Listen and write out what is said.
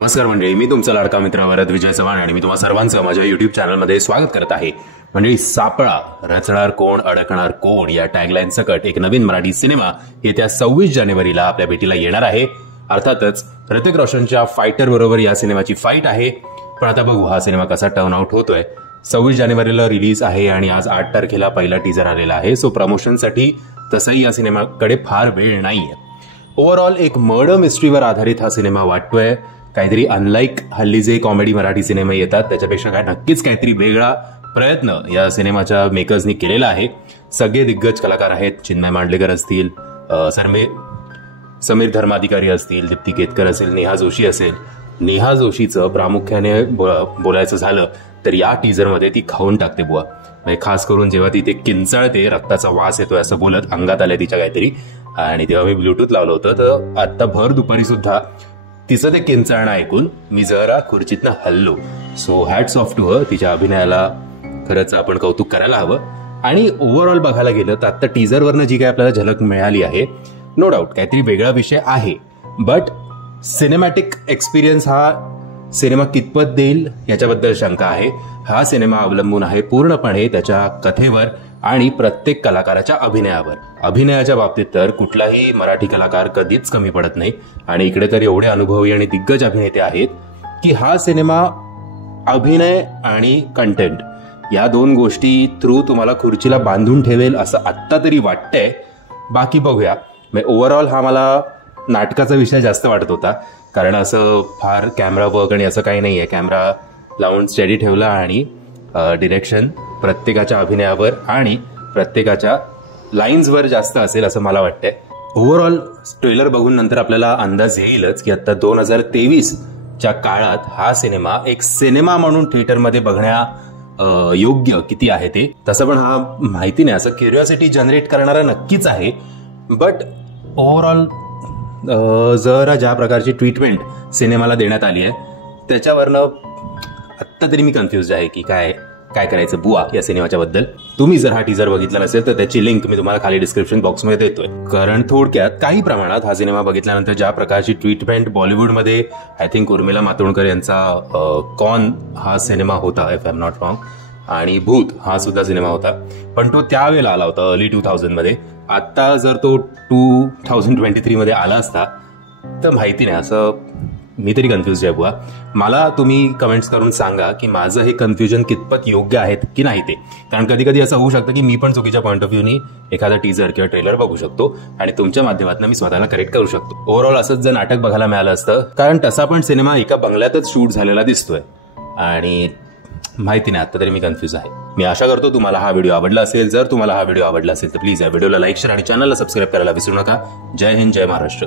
नमस्कार मंडळी, मी तुमचा लाडका मित्र वरद विजय चव्हाण आणि मी तुम्हा सर्वांचं माझ्या युट्यूब चॅनलमध्ये स्वागत करत आहे. मंडळी, सापळा रचणार कोण अडकणार कोण या टॅगलाईन सकट एक नवीन मराठी सिनेमा येत्या 26 जानेवारीला आपल्या भेटीला येणार आहे. अर्थातच ऋतिक रोशनच्या फायटर बरोबर या सिनेमाची फाईट आहे. पण आता बघू हा सिनेमा कसा टर्न आउट होतोय. 26 जानेवारीला रिलीज आहे आणि आज 8 तारखेला पहिला टीजर आलेला आहे. सो प्रमोशनसाठी तसंही या सिनेमाकडे फार वेळ नाहीये. ओव्हरऑल एक मर्डर मिस्ट्रीवर आधारित हा सिनेमा वाटतोय. काहीतरी अनलाईक हल्ली जे कॉमेडी मराठी सिनेमे येतात त्याच्यापेक्षा काय नक्कीच काहीतरी वेगळा प्रयत्न या सिनेमाच्या मेकर्सनी केलेला आहे. सगळे दिग्गज कलाकार आहेत. चिन्मय मांडलेकर असतील, समीर धर्माधिकारी असतील, दीप्ती केतकर असेल, नेहा जोशी असेल. नेहा जोशीचं प्रामुख्याने बोलायचं झालं तर या टीजरमध्ये ती खाऊन टाकते बुवा. म्हणजे खास करून जेव्हा ती ते किंचाळते, रक्ताचा वास येतोय असं बोलत अंगात आलंय तिच्या काहीतरी. आणि तेव्हा मी ब्लूटूथ लावलं होतं तर आता भर दुपारी सुद्धा तिचं ते किंचाळणं ऐकून मी जरा खुर्चीतनं हल्लो. So hats off to her. तिच्या अभिनयाला खरंच आपण कौतुक करायला हवं. आणि ओव्हरऑल बघायला गेलं तर आता टीजरवरनं जी काय आपल्याला झलक मिळाली आहे, नो डाऊट काहीतरी वेगळा विषय आहे. बट सिनेमॅटिक एक्सपिरियन्स हा सिनेमा कितपत देईल याच्याबद्दल शंका आहे. हा सिनेमा अवलंबून आहे पूर्णपणे त्याच्या कथेवर आणि प्रत्येक कलाकाराच्या अभिनयावर. अभिनयाच्या बाबतीत तर कुठलाही मराठी कलाकार कधीच कमी पडत नाही. आणि इकडे तर एवढे अनुभवी आणि दिग्गज अभिनेते आहेत की हा सिनेमा अभिनय आणि कंटेंट या दोन गोष्टी थ्रू तुम्हाला खुर्चीला बांधून ठेवेल असं आत्ता तरी वाटतंय. बाकी बघूया. ओव्हरऑल हा मला नाटकाचा विषय जास्त वाटत होता, कारण असं फार कॅमेरा वर्क आणि असं काही नाहीये. कॅमेरा लावून स्टेडी ठेवला आणि डिरेक्शन प्रत्येकाच्या अभिनयावर आणि प्रत्येकाच्या लाईन्सवर जास्त असेल असं मला वाटतंय. ओव्हरऑल ट्रेलर बघून नंतर आपल्याला अंदाज येईलच की आता 2023च्या काळात हा सिनेमा एक सिनेमा म्हणून थिएटरमध्ये बघण्या योग्य किती आहे ते. तसं पण हा माहिती नाही, असं क्युरिओसिटी जनरेट करणारा नक्कीच आहे. बट ओव्हरऑल जरा ज्या प्रकारची ट्रीटमेंट सिनेमाला देण्यात आली आहे त्याच्यावरनं आत्ता तरी मी कन्फ्युज आहे की काय करायचं बुवा या सिनेमाच्या बद्दल. तुम्ही जर हा टीजर बघितला नसेल तर त्याची लिंक मी तुम्हाला खाली डिस्क्रिप्शन बॉक्समध्ये देतोय. कारण थोडक्यात काही प्रमाणात हा सिनेमा बघितल्यानंतर ज्या प्रकारची ट्रीटमेंट बॉलिवूडमध्ये आय थिंक उर्मिला मातोंडकर यांचा कॉन हा सिनेमा होता, if I am not wrong, आणि भूत हा सुद्धा सिनेमा होता. पण तो त्यावेळेला आला होता अर्ली 2000 मध्ये. आता जर तो 2023 मध्ये आला असता तर माहिती नाही, असं मी तरी कन्फ्युज आहे बुवा. मला तुम्ही कमेंट्स करून सांगा की माझं हे कन्फ्युजन कितपत योग्य आहे की नाही ते. कारण कधी कधी असं होऊ शकतं की मी पण चुकीच्या पॉईंट ऑफ व्ह्यूनी एखादा टीजर किंवा ट्रेलर बघू शकतो आणि तुमच्या माध्यमातून मी स्वतःला करेक्ट करू शकतो. ओव्हरऑल असंच जर नाटक बघायला मिळालं असतं, कारण तसा पण सिनेमा एका बंगल्यातच शूट झालेला दिसतोय आणि माहिती नाही, आता तरी मी कन्फ्युज आहे. मी आशा करतो तुम्हाला हा व्हिडिओ आवडला असेल. जर तुम्हाला हा व्हिडिओ आवडला असेल तर प्लीज या व्हिडिओला लाईक, शेअर आणि चॅनलला सबस्क्राईब करायला विसरू नका. जय हिंद, जय महाराष्ट्र.